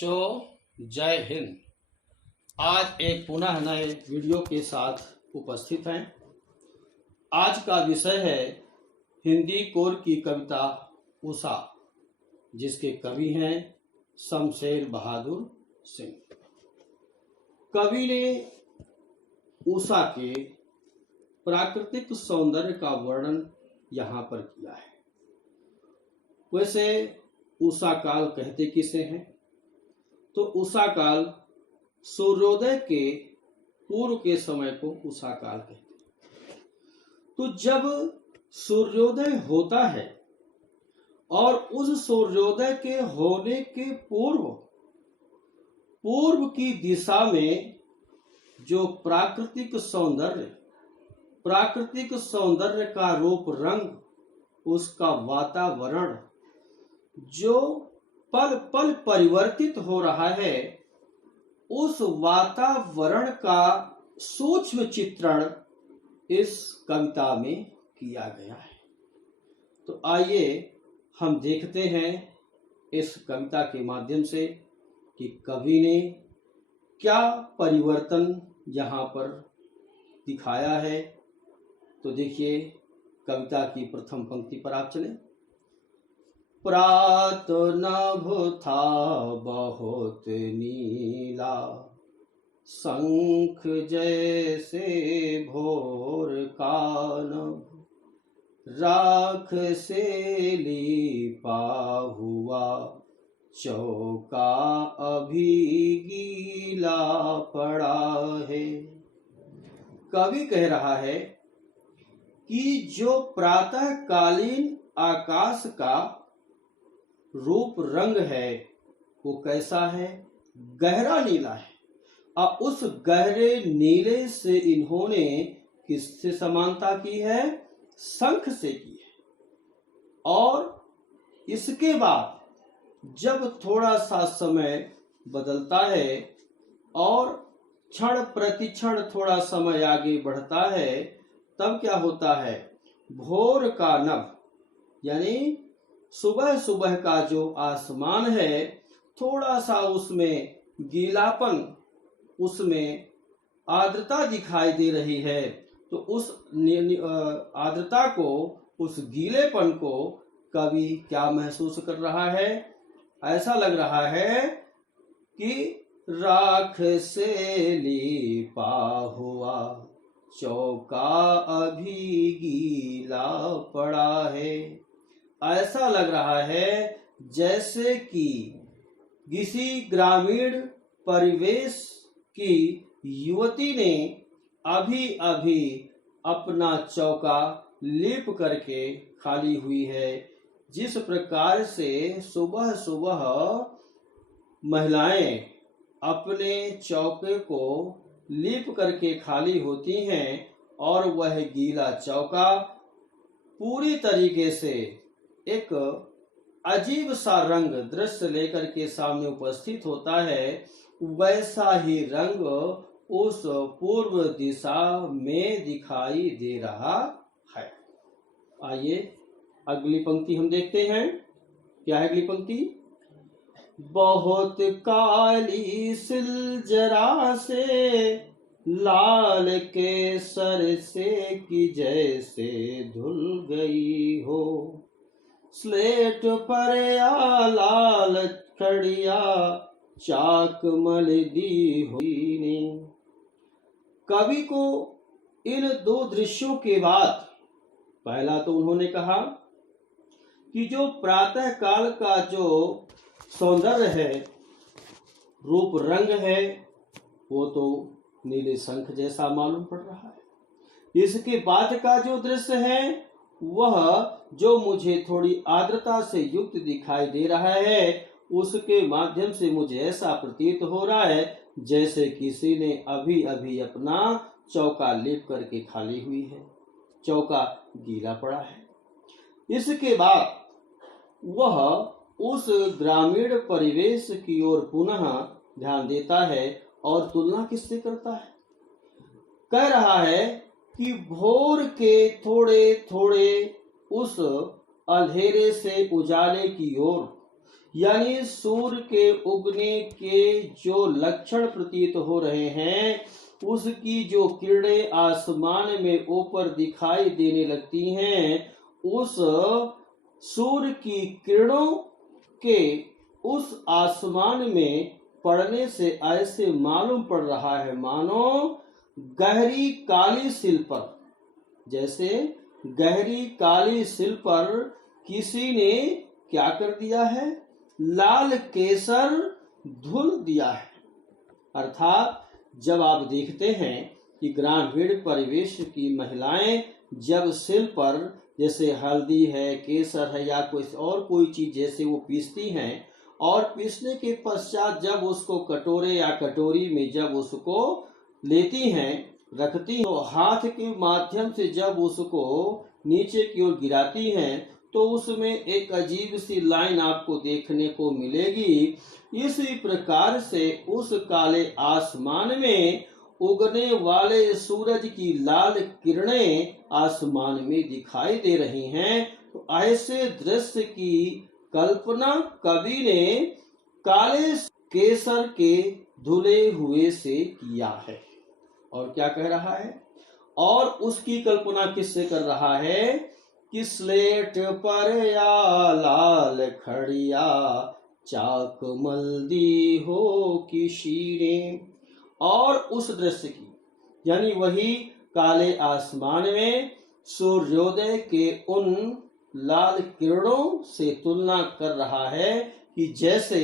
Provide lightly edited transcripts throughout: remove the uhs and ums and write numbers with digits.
बच्चों जय हिंद। आज एक पुनः नए वीडियो के साथ उपस्थित हैं। आज का विषय है हिंदी कोर की कविता उषा, जिसके कवि हैं शमशेर बहादुर सिंह। कवि ने उषा के प्राकृतिक सौंदर्य का वर्णन यहाँ पर किया है। वैसे उषा काल कहते किसे हैं? तो उषा काल सूर्योदय के पूर्व के समय को उषा काल कहते हैं। तो जब सूर्योदय होता है और उस सूर्योदय के होने के पूर्व की दिशा में जो प्राकृतिक सौंदर्य का रूप रंग, उसका वातावरण जो पल पल परिवर्तित हो रहा है, उस वातावरण का सूक्ष्म चित्रण इस कविता में किया गया है। तो आइए हम देखते हैं इस कविता के माध्यम से कि कवि ने क्या परिवर्तन यहाँ पर दिखाया है। तो देखिए, कविता की प्रथम पंक्ति पर आप चलें। प्रात नभ था बहुत नीला, शंख जैसे भोर का नभ, राख से लीपा हुआ चौका अभी गीला पड़ा है। कवि कह रहा है कि जो प्रातःकालीन आकाश का रूप रंग है वो कैसा है? गहरा नीला है। और उस गहरे नीले से इन्होंने किससे समानता की है? शंख से की है। और इसके बाद जब थोड़ा सा समय बदलता है और क्षण प्रतिक्षण थोड़ा समय आगे बढ़ता है, तब क्या होता है? भोर का नभ, यानी सुबह सुबह का जो आसमान है, थोड़ा सा उसमें गीलापन, उसमें आर्द्रता दिखाई दे रही है। तो उस आर्द्रता को, उस गीलेपन को कवि क्या महसूस कर रहा है? ऐसा लग रहा है कि राख से लीपा हुआ चौका अभी गीला पड़ा है। ऐसा लग रहा है जैसे कि किसी ग्रामीण परिवेश की युवती ने अभी अभी अपना चौका लीप करके खाली हुई है। जिस प्रकार से सुबह सुबह महिलाएं अपने चौके को लीप करके खाली होती हैं और वह गीला चौका पूरी तरीके से एक अजीब सा रंग दृश्य लेकर के सामने उपस्थित होता है, वैसा ही रंग उस पूर्व दिशा में दिखाई दे रहा है। आइए अगली पंक्ति हम देखते हैं। क्या है अगली पंक्ति? बहुत काली सिलजरा से लाल केसर से की जैसे धुल गई हो, स्लेट पर या लाल खड़िया चाक मल दी हुई ने। कवि को इन दो दृश्यों के बाद पहला तो उन्होंने कहा कि जो प्रातः काल का जो सौंदर्य है, रूप रंग है, वो तो नीले शंख जैसा मालूम पड़ रहा है। इसके बाद का जो दृश्य है वह जो मुझे थोड़ी आर्द्रता से युक्त दिखाई दे रहा है, उसके माध्यम से मुझे ऐसा प्रतीत हो रहा है जैसे किसी ने अभी अभी अपना चौका लीप करके खाली हुई है, चौका गीला पड़ा है। इसके बाद वह उस ग्रामीण परिवेश की ओर पुनः ध्यान देता है और तुलना किससे करता है? कह रहा है कि भोर के थोड़े थोड़े उस अंधेरे से उजाले की ओर यानी सूर्य के उगने के जो लक्षण प्रतीत हो रहे हैं, उसकी जो किरणें आसमान में ऊपर दिखाई देने लगती हैं, उस सूर्य की किरणों के उस आसमान में पड़ने से ऐसे मालूम पड़ रहा है मानो गहरी काली सिल पर, जैसे गहरी काली सिल पर किसी ने क्या कर दिया है, लाल केसर धुल दिया है। अर्थात जब आप देखते हैं कि ग्रामीण परिवेश की महिलाएं जब सिल पर जैसे हल्दी है, केसर है या कोई चीज जैसे वो पीसती हैं, और पीसने के पश्चात जब उसको कटोरे या कटोरी में जब उसको लेती हैं, रखती हैं, तो हाथ के माध्यम से जब उसको नीचे की ओर गिराती हैं, तो उसमें एक अजीब सी लाइन आपको देखने को मिलेगी। इसी प्रकार से उस काले आसमान में उगने वाले सूरज की लाल किरणें आसमान में दिखाई दे रही हैं। तो ऐसे दृश्य की कल्पना कवि ने काले केसर के धुले हुए से किया है। और क्या कह रहा है, और उसकी कल्पना किससे कर रहा है कि स्लेट पर या लाल खड़िया चाक मल्दी हो किसी ने। और उस दृश्य की यानी वही काले आसमान में सूर्योदय के उन लाल किरणों से तुलना कर रहा है कि जैसे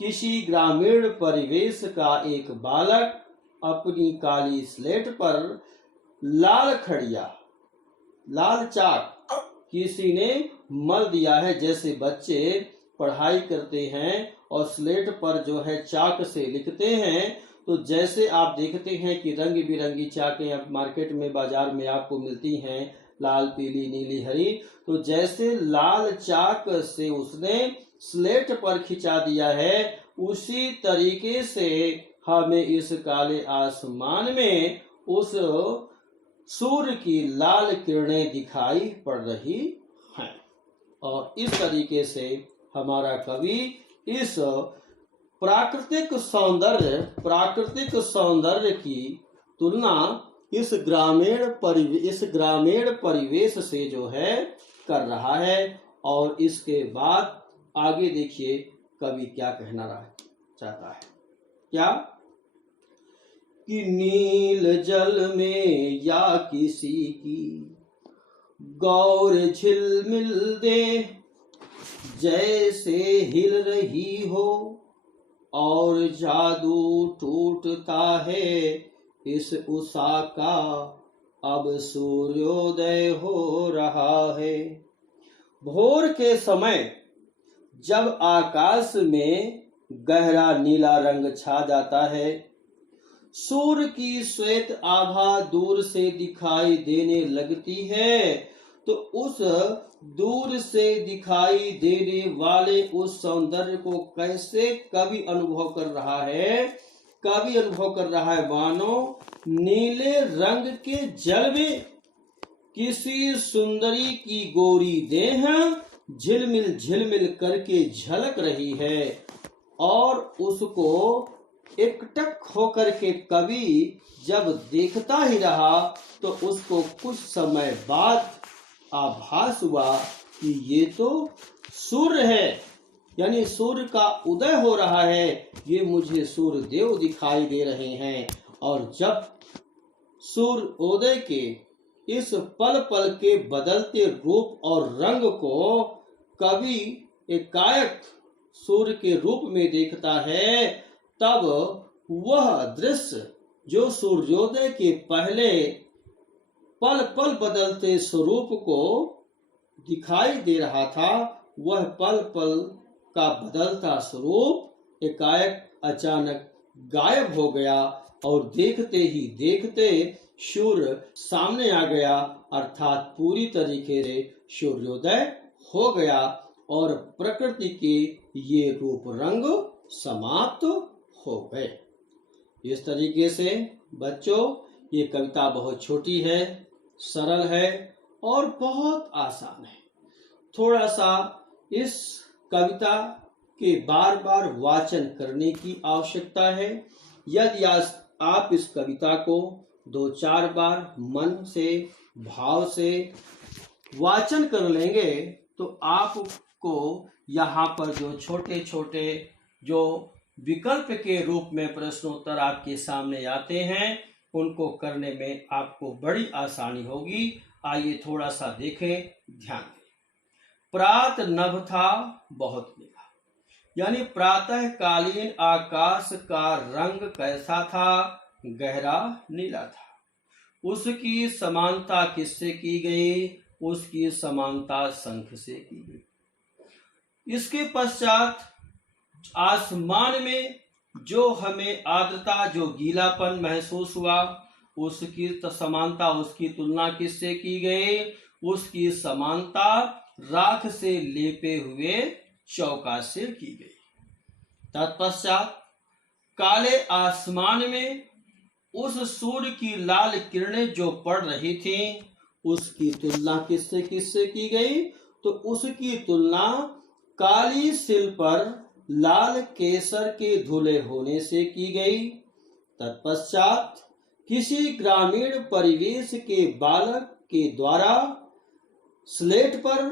किसी ग्रामीण परिवेश का एक बालक अपनी काली स्लेट पर लाल खड़िया, लाल चाक किसी ने मल दिया है। जैसे बच्चे पढ़ाई करते हैं और स्लेट पर जो है चाक से लिखते हैं, तो जैसे आप देखते हैं कि रंग बिरंगी चाकें अब मार्केट में बाजार में आपको मिलती हैं, लाल पीली नीली हरी, तो जैसे लाल चाक से उसने स्लेट पर खिंचा दिया है, उसी तरीके से हमें इस काले आसमान में उस सूर्य की लाल किरणें दिखाई पड़ रही हैं। और इस तरीके से हमारा कवि इस प्राकृतिक सौंदर्य की तुलना इस ग्रामीण परिवेश से जो है कर रहा है। और इसके बाद आगे देखिए कवि क्या कहना चाहता है, क्या कि नील जल में या किसी की गौर झिलमिल दे, जैसे हिल रही हो और जादू टूटता है इस उषा का, अब सूर्योदय हो रहा है। भोर के समय जब आकाश में गहरा नीला रंग छा जाता है, सूर्य की श्वेत आभा दूर से दिखाई देने लगती है, तो उस दूर से दिखाई देने वाले उस सौंदर्य को कैसे कवि अनुभव कर रहा है, कवि अनुभव कर रहा है मानो नीले रंग के जल में किसी सुंदरी की गोरी देह झिलमिल झिलमिल करके झलक रही है। और उसको एकटक होकर के कवि जब देखता ही रहा, तो उसको कुछ समय बाद आभास हुआ कि ये तो सूर्य है, यानी सूर्य का उदय हो रहा है, ये मुझे सूर्य देव दिखाई दे रहे हैं। और जब सूर्योदय के इस पल पल के बदलते रूप और रंग को कवि एकाएक सूर्य के रूप में देखता है, तब वह दृश्य जो सूर्योदय के पहले पल पल बदलते स्वरूप को दिखाई दे रहा था, वह पल पल का बदलता स्वरूप एकाएक अचानक गायब हो गया और देखते ही देखते सूर्य सामने आ गया, अर्थात पूरी तरीके से सूर्योदय हो गया और प्रकृति के ये रूप रंग समाप्त हो गए। इस तरीके से बच्चों ये कविता बहुत छोटी है, सरल है और बहुत आसान है। थोड़ा सा इस कविता के बार बार वाचन करने की आवश्यकता है। यदि आप इस कविता को 2-4 बार मन से, भाव से वाचन कर लेंगे तो आपको यहाँ पर जो छोटे छोटे जो विकल्प के रूप में प्रश्नोत्तर आपके सामने आते हैं उनको करने में आपको बड़ी आसानी होगी। आइए थोड़ा सा देखें, ध्यान दें। प्रात नभ था बहुत नीला, यानी प्रातः कालीन आकाश का रंग कैसा था? गहरा नीला था। उसकी समानता किससे की गई? उसकी समानता शंख से की गई। इसके पश्चात आसमान में जो हमें आर्द्रता, जो गीलापन महसूस हुआ, उसकी समानता, उसकी तुलना किससे की गई? उसकी समानता राख से लेपे हुए चौका से की गई। तत्पश्चात काले आसमान में उस सूर्य की लाल किरणें जो पड़ रही थी, उसकी तुलना किससे की गई? तो उसकी तुलना काली सिल पर लाल केसर के धुले होने से की गई। तत्पश्चात किसी ग्रामीण परिवेश के बालक के द्वारा स्लेट पर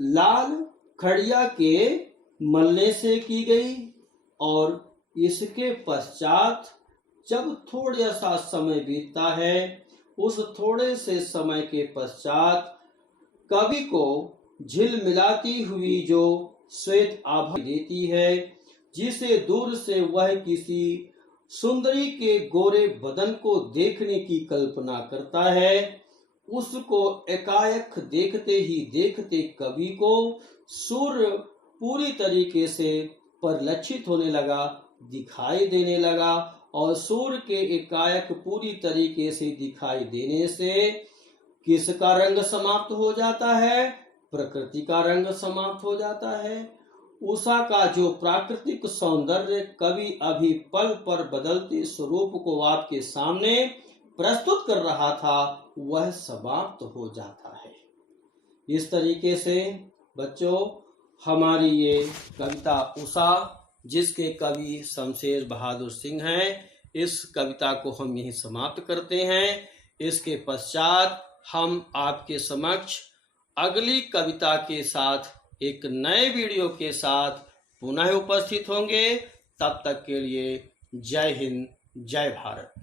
लाल खड़िया के मलने से की गई। और इसके पश्चात जब थोड़ा सा समय बीतता है, उस थोड़े से समय के पश्चात कवि को झिलमिलाती हुई जो श्वेत आभा देती है, जिसे दूर से वह किसी सुंदरी के गोरे बदन को देखने की कल्पना करता है, उसको एकाएक देखते ही देखते कवि को सूर्य पूरी तरीके से परिलक्षित होने लगा, दिखाई देने लगा। और सूर्य के एकाएक पूरी तरीके से दिखाई देने से किसका रंग समाप्त हो जाता है? प्रकृति का रंग समाप्त हो जाता है। उषा का जो प्राकृतिक सौंदर्य कवि अभी पल पर बदलते स्वरूप को आपके सामने प्रस्तुत कर रहा था, वह समाप्त हो जाता है। इस तरीके से बच्चों, हमारी ये कविता उषा, जिसके कवि शमशेर बहादुर सिंह हैं, इस कविता को हम यहीं समाप्त करते हैं। इसके पश्चात हम आपके समक्ष अगली कविता के साथ एक नए वीडियो के साथ पुनः उपस्थित होंगे। तब तक के लिए जय हिंद, जय भारत।